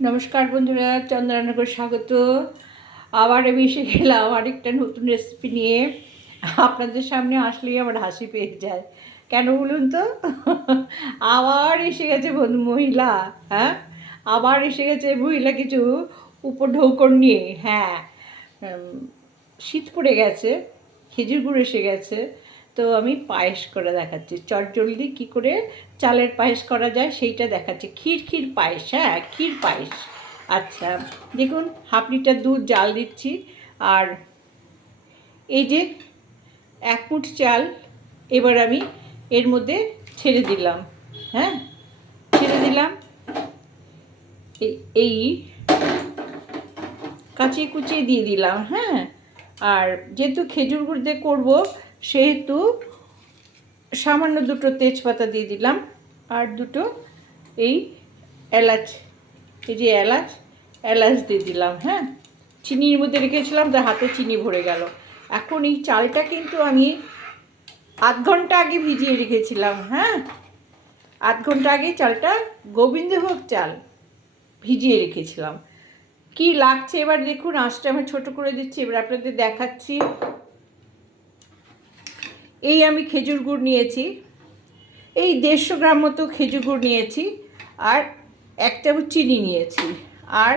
নমস্কার বন্ধুরা, চন্দ্রানগর স্বাগত। আবার আমি এসে গেলাম আরেকটা নতুন রেসিপি নিয়ে। আপনাদের সামনে আসলেই আমার হাসি পেয়ে যায়। কেন বলুন তো? আবার এসে গেছে বন্ধু মহিলা হ্যাঁ? আবার এসে গেছে মহিলা কিছু উপঢৌকন নিয়ে হ্যাঁ। শীত পড়ে গেছে, খেজুর গুড় এসে গেছে। তো আমি পায়েস করে দেখাচ্ছি। চটজলদি কী করে চালের পায়েস করা যায় সেইটা দেখাচ্ছি। ক্ষীর ক্ষীর পায়েস হ্যাঁ ক্ষীর পায়েস। আচ্ছা দেখুন, হাফ লিটার দুধ জাল দিচ্ছি। আর এই যে এক মুঠ চাল এবার আমি এর মধ্যে ছেড়ে দিলাম হ্যাঁ ছেড়ে দিলাম। এই- এই কাচিয়ে কুচিয়ে দিয়ে দিলাম হ্যাঁ। আর যেহেতু খেজুর গুড় দিয়ে করব সেহেতু সামান্য দুটো তেজপাতা দিয়ে দিলাম, আর দুটো এই এলাচ, এই যে এলাচ এলাচ দিয়ে দিলাম হ্যাঁ? চিনির মধ্যে রেখেছিলাম তার হাতে চিনি ভরে গেল। এখন এই চালটা কিন্তু আমি আধ ঘণ্টা আগে ভিজিয়ে রেখেছিলাম হ্যাঁ? আধ ঘণ্টা আগে চালটা গোবিন্দভোগ চাল ভিজিয়ে রেখেছিলাম। কি লাগছে এবার দেখুন, আঁচটা আমি ছোট করে দিচ্ছি, এবার আপনাদের দেখাচ্ছি। এই আমি খেজুর গুড় নিয়েছি। এই দেড়শো গ্রাম মতো খেজুর গুড় নিয়েছি আর এক চামচ চিনি নিয়েছি আর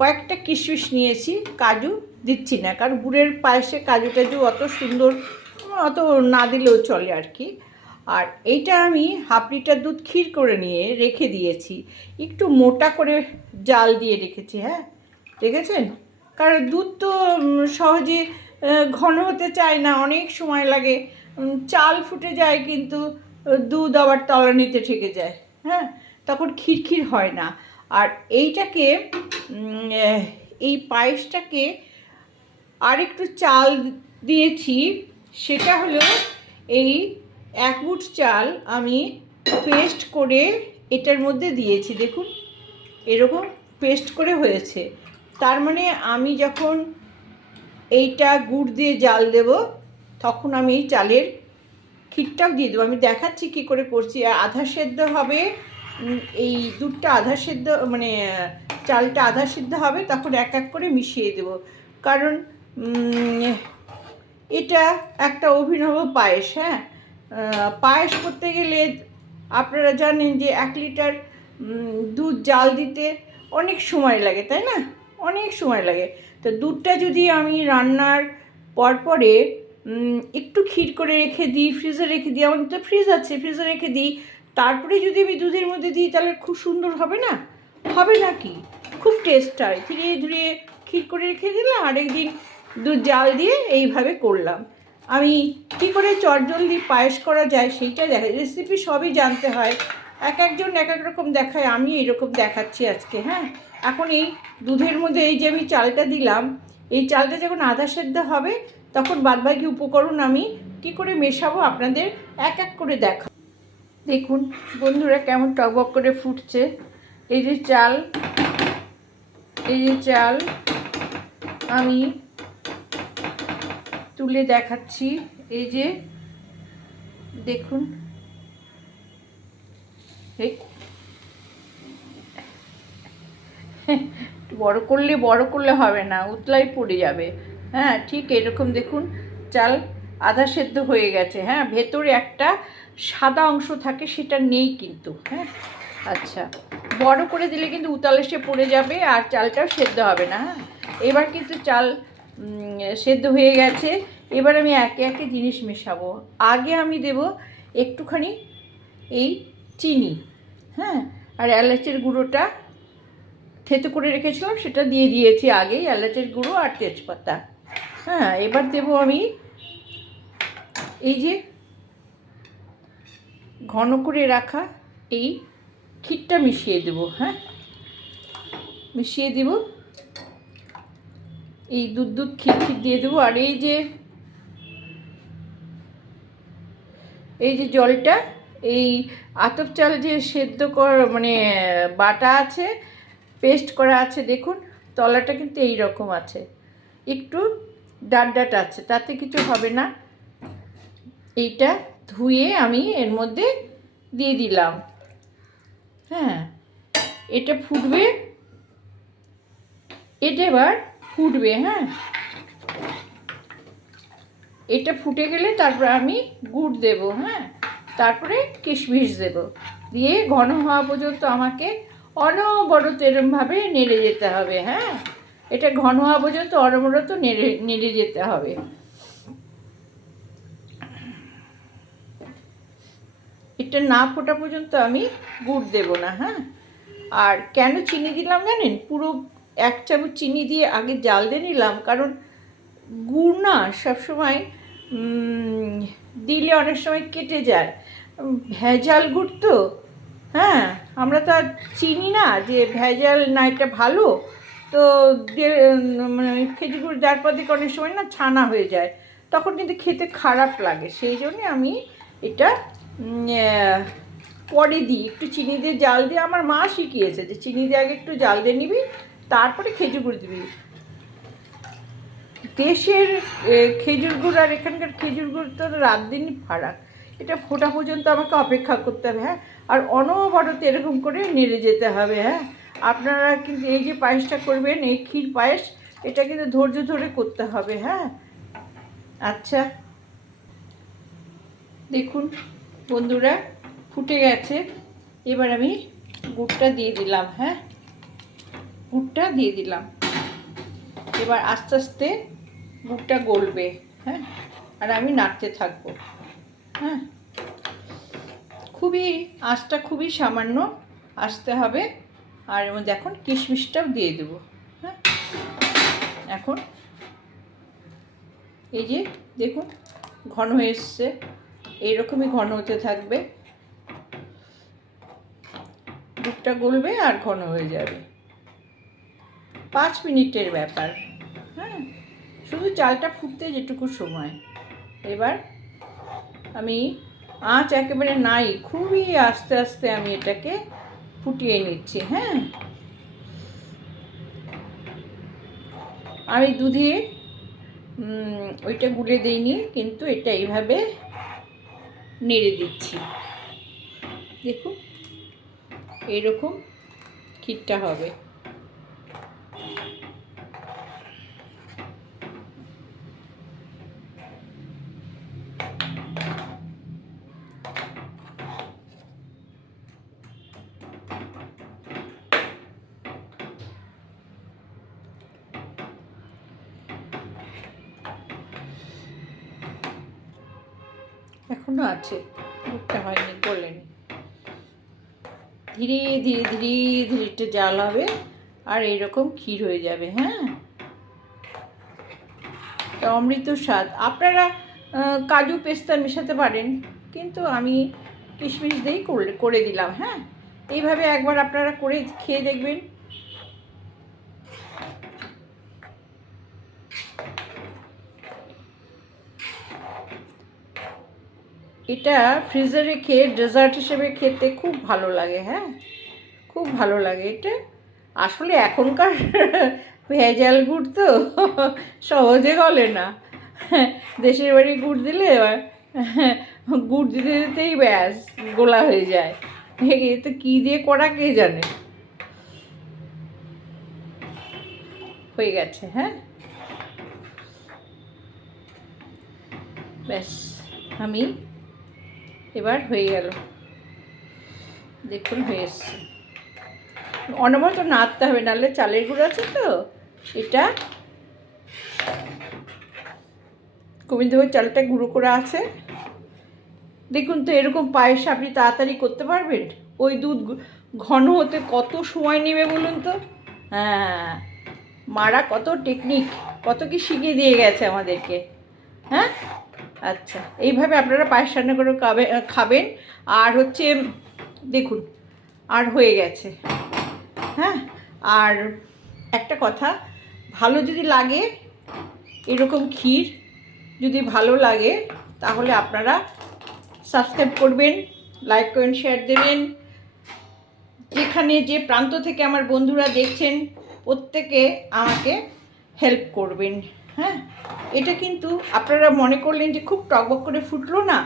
কয়েকটা কিশমিশ নিয়েছি, কাজু দিচ্ছি না, কারণ গুড়ের পায়েসে কাজু টাজু অত সুন্দর, অত না দিলেও চলে আর কি। আর এইটা আমি হাফ লিটার দুধ ক্ষীর করে নিয়ে রেখে দিয়েছি। একটু মোটা করে জাল দিয়ে রেখেছি হ্যাঁ? দেখেছেন? কারণ দুধ তো সহজে ঘন হতে চায় না, অনেক সময় লাগে। চাল ফুটে যায় কিন্তু দুধ আবার তলানিতে ঠেকে যায়। হ্যাঁ? তখন খিরখির হয় না। আর এইটাকে এই পায়েসটাকে আর একটু চাল দিয়েছি, সেটা হলো এই এক মুঠ চাল আমি পেস্ট করে এটার মধ্যে দিয়েছি। দেখুন, এরকম পেস্ট করে হয়েছে। তার মানে আমি যখন এইটা গুড় দিয়ে জাল দেব তখন আমি চালের ক্ষীরটাও দিয়ে দেবো। আমি দেখাচ্ছি কি করে করছি। আধা সেদ্ধ হবে এই দুধটা আধা সেদ্ধ মানে চালটা আধা সেদ্ধ হবে, তখন এক এক করে মিশিয়ে দেব। কারণ এটা একটা অভিনব পায়েস হ্যাঁ? পায়েস করতে গেলে আপনারা জানেন যে এক লিটার দুধ জাল দিতে অনেক সময় লাগে, তাই না? অনেক সময় লাগে। তো দুধটা যদি আমি রান্নার পরপরে একটু ক্ষীর করে রেখে দিই ফ্রিজে রেখে দিই আমাদের তো ফ্রিজ আছে ফ্রিজে রেখে দিই। তারপরে যদি আমি দুধের মধ্যে দিই, তাহলে খুব সুন্দর হবে না? হবে না কি? খুব টেস্ট হয়। ধীরে ধীরে ক্ষীর করে রেখে দিলাম, আরেকদিন দুধ জাল দিয়ে এইভাবে করলাম। আমি কী করে চটজলদি পায়েস করা যায় সেইটা দেখা রেসিপি সবই জানতে হয়। এক একজন এক এক রকম দেখায় আমি এরকম দেখাচ্ছি আজকে হ্যাঁ? এখন এই দুধের মধ্যে এই যে আমি চালটা দিলাম এই চালটা যখন আধা সেদ্ধ হবে, তখন বাদবাকি উপকরণ আমি কী করে মেশাবো আপনাদের এক এক করে দেখা। দেখুন, বন্ধুরা কেমন টকবক করে ফুটছে। এই যে চাল, এই যে চাল আমি তুলে দেখাচ্ছি। এই যে, দেখুন। এই বড় করলে বড় করলে হবে না, উতলাই পড়ে যাবে। হ্যাঁ ঠিক এরকম দেখুন, চাল আধা সেদ্ধ হয়ে গেছে। হ্যাঁ ভেতরে একটা সাদা অংশ থাকে, সেটা নেই কিন্তু। হ্যাঁ আচ্ছা। বড় করে দিলে কিন্তু উতালে সে পড়ে যাবে আর চালটাও সেদ্ধ হবে না। হ্যাঁ এবার কিন্তু চাল সেদ্ধ হয়ে গেছে। এবার আমি একে একে জিনিস মেশাবো। আগে আমি দেব একটুখানি এই চিনি। হ্যাঁ আর এলাচের গুঁড়োটা থেতো করে রেখেছিলাম, সেটা দিয়ে দিয়েছি আগেই, এলাচের গুঁড়ো আর তেজপাতা। হ্যাঁ এবার দেবো আমি এই যে ঘন করে রাখা এই ক্ষীরটা মিশিয়ে দেবো হ্যাঁ? মিশিয়ে দেবো। এই দুধ দুধ ক্ষীর ক্ষীর দিয়ে দেবো, আর এই যে এই যে জলটা, এই আতপ চাল যে সেদ্ধ কর মানে বাটা আছে পেস্ট করা আছে, দেখুন, তলাটা কিন্তু এই রকম আছে। একটু ডাট ডাট আছে, তাতে কিছু হবে না। এইটা ধুয়ে আমি এর মধ্যে দিয়ে দিলাম। হ্যাঁ এটা ফুটবে, এটা এবার ফুটবে হ্যাঁ। এটা ফুটে গেলে তারপর আমি গুড় দেব হ্যাঁ। তারপরে কিশমিশ দেব। দিয়ে ঘন হওয়া পর্যন্ত আমাকে অনবরত এরমভাবে নেড়ে যেতে হবে হ্যাঁ? এটা ঘন হওয়া পর্যন্ত অনবরত নেড়ে নেড়ে যেতে হবে। এটা না ফোটা পর্যন্ত আমি গুড় দেব না হ্যাঁ? আর কেন চিনি দিলাম জানেন? পুরো এক চামচ চিনি দিয়ে আগে জাল দিয়ে নিলাম, কারণ গুড় না সবসময় দিলে অনেক সময় কেটে যায়। ভেজাল গুড় তো হ্যাঁ? আমরা তো আর চিনি না যে ভেজাল না এটা ভালো, তো মানে খেজুর গুড় দেওয়ার পর অনেক সময় না ছানা হয়ে যায়, তখন কিন্তু খেতে খারাপ লাগে। সেই জন্যে আমি এটা পরে দিই। একটু চিনি দিয়ে জাল দিয়ে, আমার মা শিখিয়েছে যে চিনি দিয়ে আগে একটু জাল দিয়ে নিবি, তারপরে খেজুর গুড় দিবি। দেশের খেজুর গুড় আর এখানকার খেজুর গুড় তো রাত দিনই ফারাক। এটা ফোটা পর্যন্ত আমাকে অপেক্ষা করতে হবে হ্যাঁ? আর অনবরত এরকম করে নেড়ে যেতে হবে হ্যাঁ? আপনারা কিন্তু এই যে পায়েসটা করবেন, এই ক্ষীর পায়েস, এটা কিন্তু ধৈর্য ধরে করতে হবে হ্যাঁ? আচ্ছা। দেখুন, বন্ধুরা, ফুটে গেছে। এবার আমি গুড়টা দিয়ে দিলাম হ্যাঁ? গুড়টা দিয়ে দিলাম। এবার আস্তে আস্তে গুড়টা গলবে হ্যাঁ? আর আমি নাড়তে থাকব। হ্যাঁ। খুবই আঁচটা খুবই সামান্য আসতে হবে। আর এর মধ্যে এখন কিশমিশটাও দিয়ে দেবো। হ্যাঁ। এখন এই যে দেখুন, ঘন হয়ে এসছে। এইরকমই ঘন হতে থাকবে। দুধটা গলবে আর ঘন হয়ে যাবে। পাঁচ মিনিটের ব্যাপার। হ্যাঁ। শুধু চালটা ফুটতে যেটুকু সময়। এবার আমি আঁচ একেবারে নাই, খুবই আস্তে আস্তে আমি এটাকে ফুটিয়ে নিচ্ছি হ্যাঁ? আমি দুধে ওইটা গুলে দিইনি, কিন্তু এটা এইভাবে নেড়ে দিচ্ছি। দেখুন এইরকম ক্ষীরটা হবে। এখনও আছে। দুধটা হয়নি, গলেনি। ধীরে ধীরে ধীরে ধীরে একটু জাল হবে আর এইরকম ক্ষীর হয়ে যাবে হ্যাঁ? অমৃত স্বাদ। আপনারা কাজু পেস্তা মেশাতে পারেন, কিন্তু আমি কিশমিশ দিয়েই করে দিলাম হ্যাঁ? এইভাবে একবার আপনারা করে খেয়ে দেখবেন। এটা ফ্রিজে রেখে ডেজার্ট হিসেবে খেতে খুব ভালো লাগে হ্যাঁ? খুব ভালো লাগে। এটা আসলে এখনকার ভেজাল গুড় তো সহজে গলে না। দেশের বাড়ি গুড় দিলে এবার গুড় দিতে দিতেই ব্যাস, গোলা হয়ে যায়। এ তো কী দিয়ে করা কে জানে? হয়ে গেছে হ্যাঁ? ব্যাস, আমি এবার হয়ে গেল। দেখুন, হয়ে এসছে। অনবরত নাড়তে হবে, নাহলে চালের গুঁড়ো আছে তো? এটা গোবিন্দভোগ চালটা গুঁড়ো করে আছে। দেখুন তো, এরকম পায়েস আপনি তাড়াতাড়ি করতে পারবেন? ওই দুধ ঘন হতে কত সময় নেবে বলুন তো? হ্যাঁ মারা কত টেকনিক, কত কি শিখিয়ে দিয়ে গেছে আমাদেরকে। হ্যাঁ? আচ্ছা এইভাবে আপনারা পায়েস রান্না করে খাবে- খাবেন। আর হচ্ছে, দেখুন, আর হয়ে গেছে। হ্যাঁ আর একটা কথা, ভালো যদি লাগে, এরকম ক্ষীর যদি ভালো লাগে, তাহলে আপনারা সাবস্ক্রাইব করবেন, লাইক করেন, শেয়ার দেবেন। যেখানে যে প্রান্ত থেকে আমার বন্ধুরা দেখছেন, প্রত্যেকে আমাকে হেল্প করবেন। হ্যাঁ এটা কিন্তু আপনারা মনে করলেন যে খুব টকবক করে ফুটলো না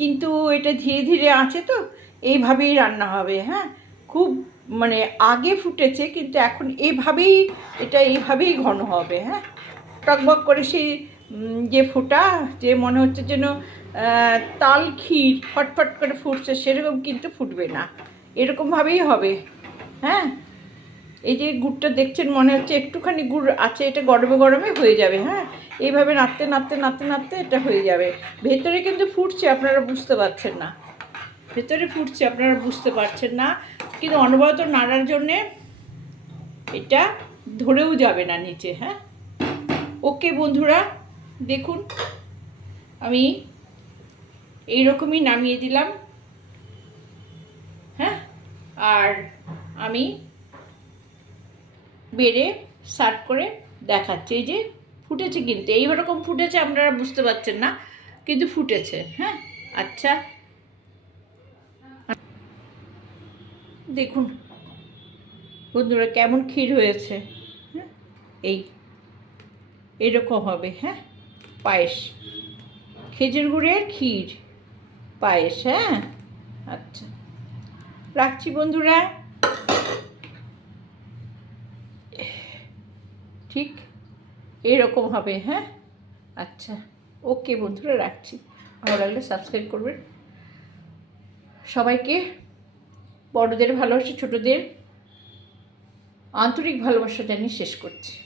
কিন্তু এটা ধীরে ধীরে আছে তো, এইভাবেই রান্না হবে হ্যাঁ? খুব মানে আগে ফুটেছে, কিন্তু এখন এভাবেই এটা এইভাবেই ঘন হবে হ্যাঁ? টকবক করে সেই যে ফোটা, যে মনে হচ্ছে যেন তাল ক্ষীর ফটফট করে ফুটছে, সেরকম কিন্তু ফুটবে না, এরকমভাবেই হবে হ্যাঁ? এই যে গুড়টা দেখছেন, মনে হচ্ছে একটুখানি গুড় আছে, এটা গরমে গরমে হয়ে যাবে হ্যাঁ? এইভাবে নাড়তে নাড়তে নাড়তে নাড়তে এটা হয়ে যাবে। ভেতরে কিন্তু ফুটছে, আপনারা বুঝতে পারছেন না। ভেতরে ফুটছে, আপনারা বুঝতে পারছেন না। কিন্তু অনবরত নাড়ার জন্যে এটা ধরেও যাবে না নিচে হ্যাঁ? ওকে, বন্ধুরা, দেখুন, আমি এই রকমই নামিয়ে দিলাম হ্যাঁ? আর আমি বেড়ে সার্ভ করে দেখাচ্ছি। এই যে ফুটেছে কিন্তু এই রকম ফুটেছে আপনারা বুঝতে পারছেন না, কিন্তু ফুটেছে হ্যাঁ? আচ্ছা। দেখুন, বন্ধুরা কেমন ক্ষীর হয়েছে হ্যাঁ? এই, এরকম হবে হ্যাঁ? পায়েস, খেজুর গুড়ের ক্ষীর, পায়েস হ্যাঁ? আচ্ছা। রাখছি বন্ধুরা। ঠিক এরকম হবে হ্যাঁ? আচ্ছা ওকে বন্ধুরা, রাখছি। ভালো লাগলে সাবস্ক্রাইব করবেন। সবাইকে, বড়দের ভালোবাসা, ছোটদের আন্তরিক ভালোবাসা জানিয়ে শেষ করছি।